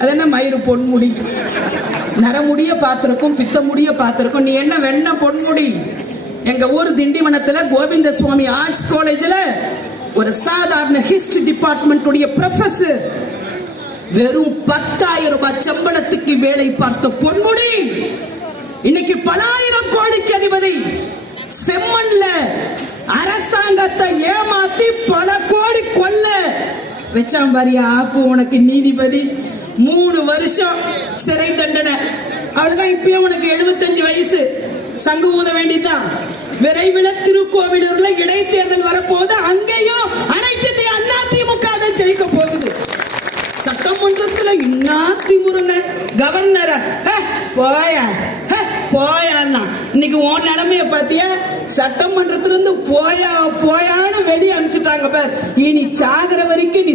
அது என்ன மயிறு பொன்முடி, நரமுடிய பார்த்திருக்கும், பித்த முடிய பார்த்திருக்கும், நீ என்ன வெண்ண பொன்முடி? எங்க ஊர் திண்டிவனத்துல கோவிந்த சுவாமி ஆர்ட்ஸ் காலேஜ்ல ஒரு சாதாரண ஹிஸ்டரி டிபார்ட்மெண்ட் உடைய ப்ரொஃபசர் வெறும் 10,000 ரூபாய் சம்பளத்துக்கு வேலை பார்த்த பொன்முடி இன்னைக்கு பல ஆயிரம் கோடிக்கு அதிபதி. செம்மண்ல அரசாங்கத்தை ஏமாத்தி பல கோடி கொல்ல வச்சான் பாரியா ஆப்பு. உனக்கு நீதிபதி 3 வருஷம் சிறை தண்டனை. அவ்வளவுதான். இப்பயே உனக்கு 75 வயசு. சங்கு ஊத வேண்டித்தான். விரைவில் திருக்கோவிலூர்ல இடைத்தேர்தல் வரப்போது. அங்கேயும் அனைத்து அதிமுக ஜெயிக்க போகுது. சட்டமன்றத்துல அதிமுக கவர்னர போயா போயான்னா இன்னைக்கு உன் நிலைமைய பாத்தியா? சட்டமன்றத்திலிருந்து போயான்னு வெளியே அனுப்பிச்சுட்டாங்க பார். இனி சாகிற வரைக்கும் நீ